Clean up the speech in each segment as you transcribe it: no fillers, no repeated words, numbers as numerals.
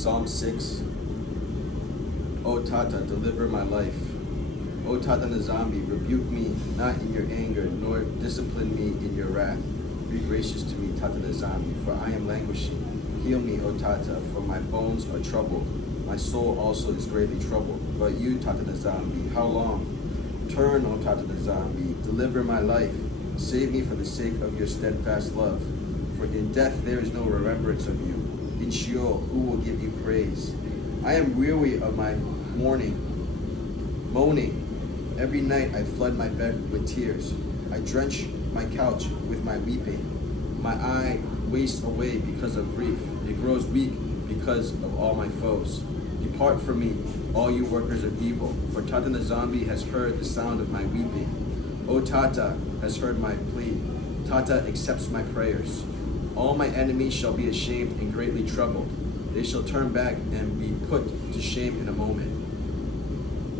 Psalm 6. O Tata, deliver my life. O Tata Nzambi, rebuke me not in your anger, nor discipline me in your wrath. Be gracious to me, Tata Nzambi, for I am languishing. Heal me, O Tata, for my bones are troubled. My soul also is greatly troubled. But you, Tata Nzambi, how long? Turn, O Tata Nzambi, deliver my life. Save me for the sake of your steadfast love. For in death there is no remembrance of you. In Sheol, who will give you praise? I am weary of my mourning. Every night I flood my bed with tears. I drench my couch with my weeping. My eye wastes away because of grief. It grows weak because of all my foes. Depart from me, all you workers of evil, for Tata Nzambi has heard the sound of my weeping. O Tata has heard my plea. Tata accepts my prayers. All my enemies shall be ashamed and greatly troubled. They shall turn back and be put to shame in a moment.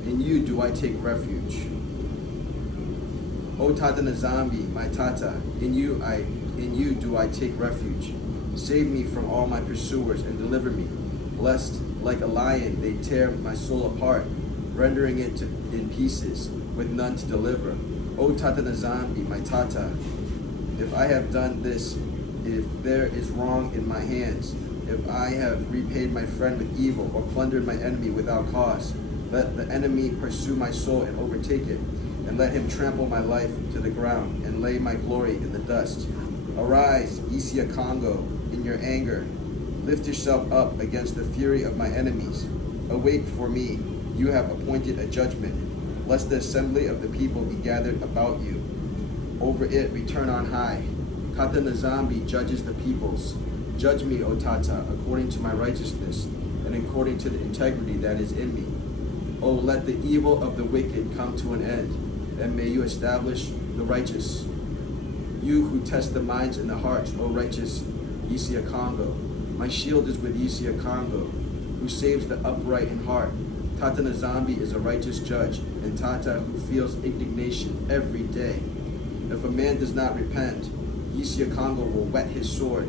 In you do I take refuge. O Tata Nzambi, my Tata, in you do I take refuge. Save me from all my pursuers and deliver me, lest like a lion they tear my soul apart, rendering it in pieces, with none to deliver. O Tata Nzambi, my Tata, if I have done this, if there is wrong in my hands, if I have repaid my friend with evil or plundered my enemy without cause, let the enemy pursue my soul and overtake it, and let him trample my life to the ground and lay my glory in the dust. Arise, Isia Congo, in your anger. Lift yourself up against the fury of my enemies. Awake for me, you have appointed a judgment, lest the assembly of the people be gathered about you. Over it return on high. Tata Nzambi judges the peoples. Judge me, O Tata, according to my righteousness, and according to the integrity that is in me. O let the evil of the wicked come to an end, and may you establish the righteous. You who test the minds and the hearts, O righteous Isia Congo. My shield is with Isia Congo, who saves the upright in heart. Tata Nzambi is a righteous judge, and Tata who feels indignation every day. If a man does not repent, Isia Congo will whet his sword.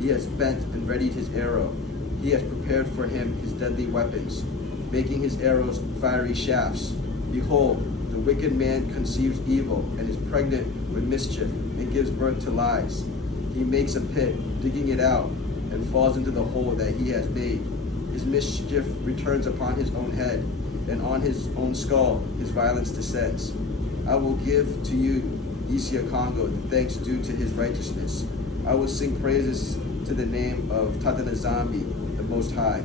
He has bent and readied his arrow. He has prepared for him his deadly weapons, making his arrows fiery shafts. Behold, the wicked man conceives evil and is pregnant with mischief and gives birth to lies. He makes a pit, digging it out, and falls into the hole that he has made. His mischief returns upon his own head, and on his own skull his violence descends. I will give to you, Isia Congo, the thanks due to his righteousness. I will sing praises to the name of Tata Nzambi, the Most High.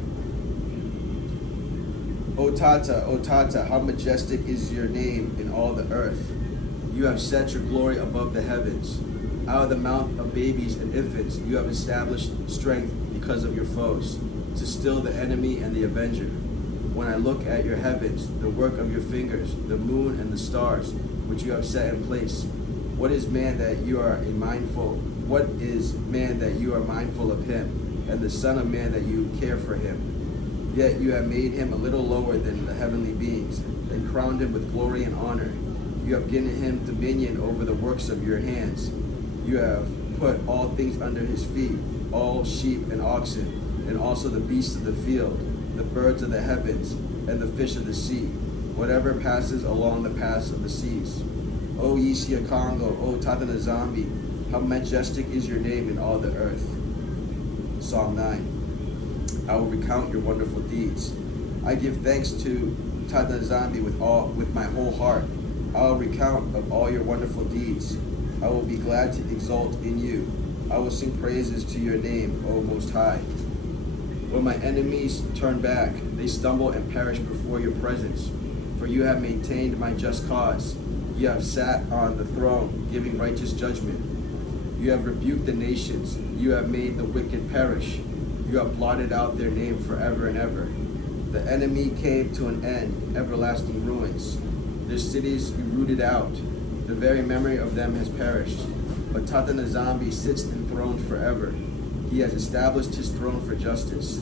O Tata, how majestic is your name in all the earth. You have set your glory above the heavens. Out of the mouth of babies and infants, you have established strength because of your foes, to still the enemy and the avenger. When I look at your heavens, the work of your fingers, the moon and the stars, which you have set in place, what is man that you are mindful? What is man that you are mindful of him, and the son of man that you care for him? Yet you have made him a little lower than the heavenly beings, and crowned him with glory and honor. You have given him dominion over the works of your hands. You have put all things under his feet, all sheep and oxen, and also the beasts of the field, the birds of the heavens, and the fish of the sea, whatever passes along the paths of the seas. O Isia Congo, O Tata Nzambi, how majestic is your name in all the earth. Psalm 9. I will recount your wonderful deeds. I give thanks to Tata Nzambi with my whole heart. I will recount of all your wonderful deeds. I will be glad to exult in you. I will sing praises to your name, O Most High. When my enemies turn back, they stumble and perish before your presence. For you have maintained my just cause. You have sat on the throne, giving righteous judgment. You have rebuked the nations. You have made the wicked perish. You have blotted out their name forever and ever. The enemy came to an end, everlasting ruins. Their cities you rooted out. The very memory of them has perished. But Tata Nzambi sits enthroned forever. He has established his throne for justice,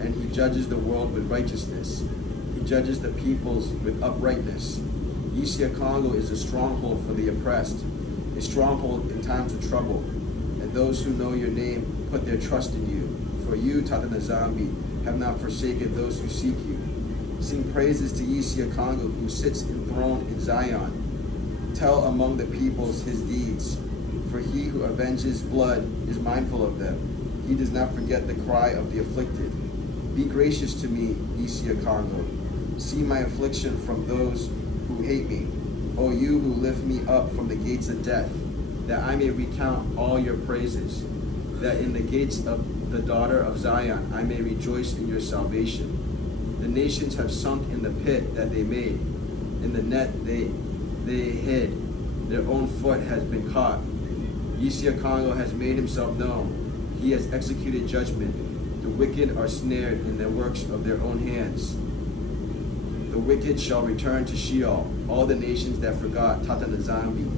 and he judges the world with righteousness. He judges the peoples with uprightness. Isia Congo is a stronghold for the oppressed, a stronghold in times of trouble. And those who know your name put their trust in you. For you, Tata Nzambi, have not forsaken those who seek you. Sing praises to Yeshua Congo, who sits enthroned in Zion. Tell among the peoples his deeds, for he who avenges blood is mindful of them. He does not forget the cry of the afflicted. Be gracious to me, Yeshua Congo. See my affliction from those who hate me. O you who lift me up from the gates of death, that I may recount all your praises, that in the gates of the daughter of Zion I may rejoice in your salvation. The nations have sunk in the pit that they made. In the net they hid. Their own foot has been caught. Yeshua Congo has made himself known. He has executed judgment. The wicked are snared in the works of their own hands. The wicked shall return to Sheol, all the nations that forgot Tata Nzambi.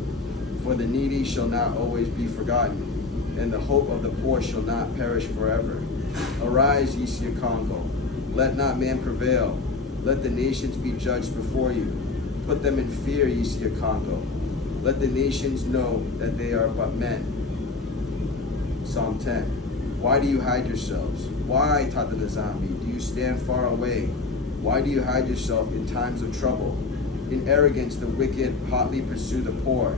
For the needy shall not always be forgotten, and the hope of the poor shall not perish forever. Arise, Yeshua Congo. Let not man prevail. Let the nations be judged before you. Put them in fear, Yeshua Congo. Let the nations know that they are but men. Psalm 10. Why do you hide yourselves? Why, Tata Nzambi, do you stand far away? Why do you hide yourself in times of trouble? In arrogance, the wicked hotly pursue the poor.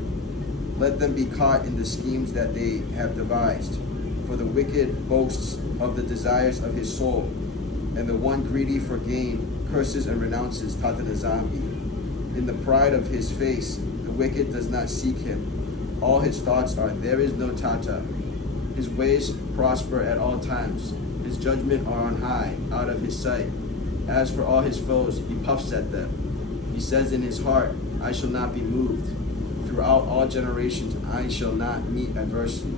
Let them be caught in the schemes that they have devised. For the wicked boasts of the desires of his soul, and the one greedy for gain curses and renounces Tata Nzambi. In the pride of his face, the wicked does not seek him. All his thoughts are, there is no Tata. His ways prosper at all times. His judgment are on high, out of his sight. As for all his foes, he puffs at them. He says in his heart, I shall not be moved. Throughout all generations, I shall not meet adversity.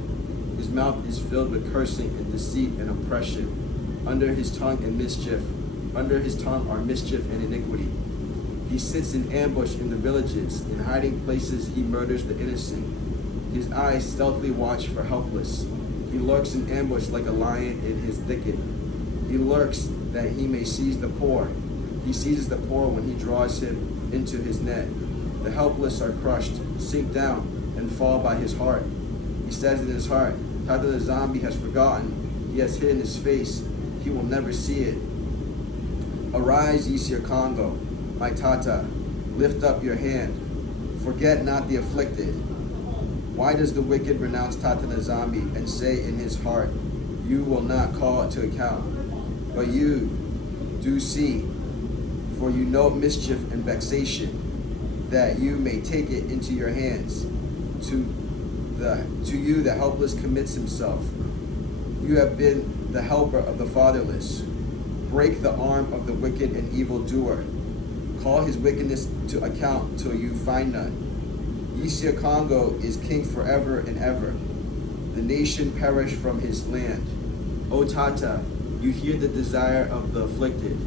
His mouth is filled with cursing and deceit and oppression. Under his tongue are mischief and iniquity. He sits in ambush in the villages. In hiding places he murders the innocent. His eyes stealthily watch for helpless. He lurks in ambush like a lion in his thicket. He lurks that he may seize the poor. He seizes the poor when he draws him into his net. The helpless are crushed, sink down, and fall by his heart. He says in his heart, Tata Nzambi has forgotten. He has hidden his face. He will never see it. Arise, Yeshua Congo, my Tata. Lift up your hand. Forget not the afflicted. Why does the wicked renounce Tata Nzambi and say in his heart, you will not call it to account? But you do see, for you know mischief and vexation, that you may take it into your hands. To you the helpless commits himself. You have been the helper of the fatherless. Break the arm of the wicked and evildoer. Call his wickedness to account till you find none. Yeshua Congo is king forever and ever. The nation perished from his land. O Tata, you hear the desire of the afflicted.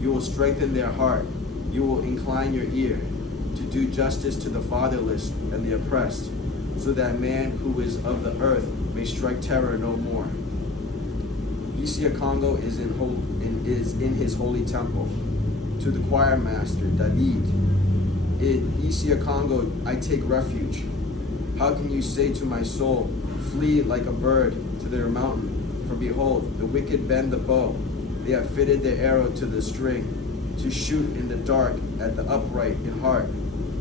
You will strengthen their heart. You will incline your ear to do justice to the fatherless and the oppressed, so that man who is of the earth may strike terror no more. Yeshua Congo is in his holy temple. To the choir master, David, in Yeshua Congo I take refuge. How can you say to my soul, flee like a bird to their mountain? For behold, the wicked bend the bow. They have fitted their arrow to the string, to shoot in the dark at the upright in heart.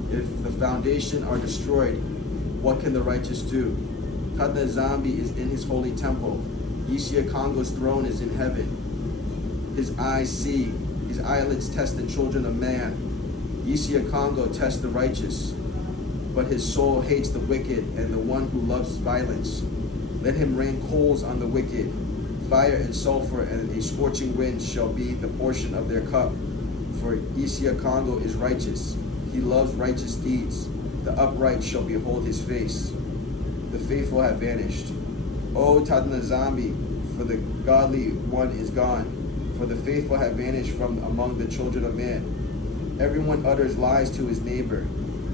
If the foundation are destroyed, what can the righteous do? Tata Nzambi is in his holy temple. Yeshua Congo's throne is in heaven. His eyes see, his eyelids test the children of man. Yeshua Congo tests the righteous, but his soul hates the wicked and the one who loves violence. Let him rain coals on the wicked. Fire and sulfur and a scorching wind shall be the portion of their cup. For Yeshua Congo is righteous. He loves righteous deeds. The upright shall behold his face. The faithful have vanished. O Tata Nzambi, for the godly one is gone. For the faithful have vanished from among the children of man. Everyone utters lies to his neighbor.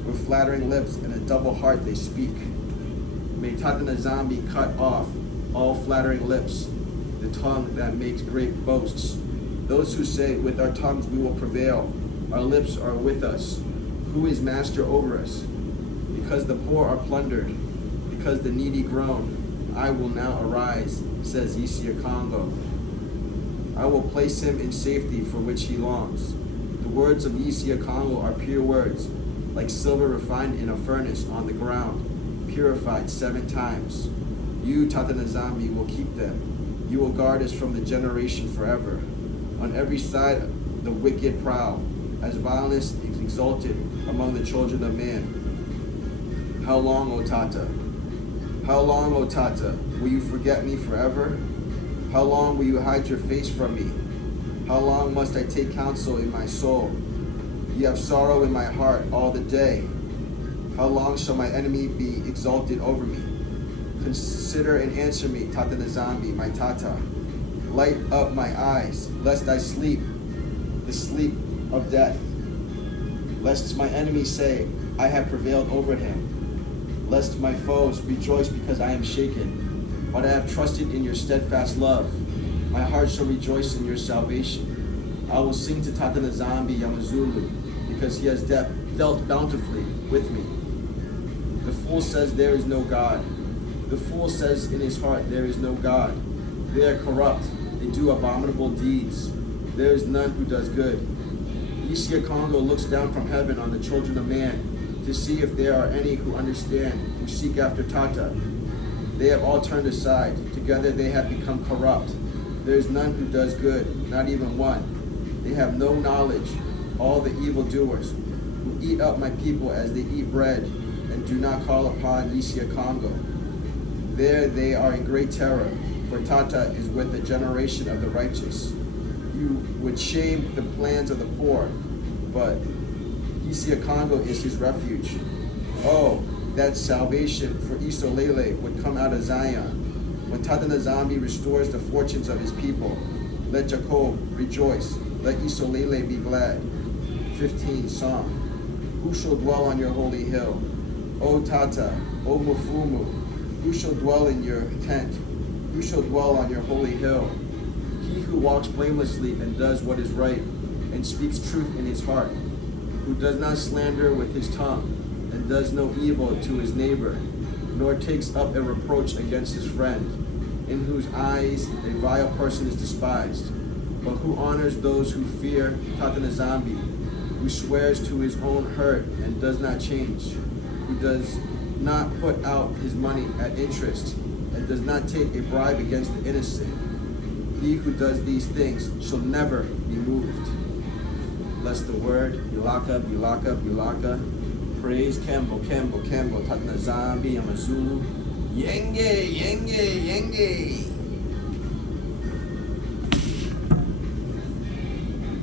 With flattering lips and a double heart they speak. May Tata Nzambi cut off all flattering lips, the tongue that makes great boasts. Those who say, with our tongues we will prevail, our lips are with us. Who is master over us? Because the poor are plundered, because the needy groan, I will now arise, says Yeshua Congo. I will place him in safety for which he longs. The words of Yisia Congo are pure words, like silver refined in a furnace on the ground, purified 7 times. You, Tata Nzambi, will keep them. You will guard us from the generation forever. On every side the wicked prowl, as violence is exalted among the children of man. How long, O Tata? How long, O Tata, will you forget me forever? How long will you hide your face from me? How long must I take counsel in my soul? You have sorrow in my heart all the day. How long shall my enemy be exalted over me? Consider and answer me, Tata Nzambi, my Tata. Light up my eyes, lest I sleep, the sleep of death. Lest my enemy say, I have prevailed over him. Lest my foes rejoice because I am shaken. But I have trusted in your steadfast love. My heart shall rejoice in your salvation. I will sing to Tata Nzambi, Yama Zulu, because he has dealt bountifully with me. The fool says there is no God. The fool says in his heart there is no God. They are corrupt. They do abominable deeds. There is none who does good. Yisia Congo looks down from heaven on the children of man to see if there are any who understand, who seek after Tata. They have all turned aside. Together they have become corrupt. There is none who does good, not even one. They have no knowledge, all the evildoers, who eat up my people as they eat bread, and do not call upon Yisia Congo. There they are in great terror, for Tata is with the generation of the righteous. You would shame the plans of the poor, but Yisia Congo is his refuge. Oh, that salvation for Isolele would come out of Zion. When Tata Nzambi restores the fortunes of his people, let Jacob rejoice, let Isolele be glad. 15 Psalm. Who shall dwell on your holy hill? O Tata, O Mufumu, who shall dwell in your tent? Who shall dwell on your holy hill? He who walks blamelessly and does what is right, and speaks truth in his heart, who does not slander with his tongue, and does no evil to his neighbor, nor takes up a reproach against his friend, in whose eyes a vile person is despised, but who honors those who fear Tata Nzambi, who swears to his own hurt and does not change, who does not put out his money at interest, and does not take a bribe against the innocent. He who does these things shall never be moved. Bless the word. Bilaka, Bilaka, Bilaka. Praise Kembo, Kembo, Kembo. Tata Nzambi, Yama Zulu. Yenge, Yenge, Yenge.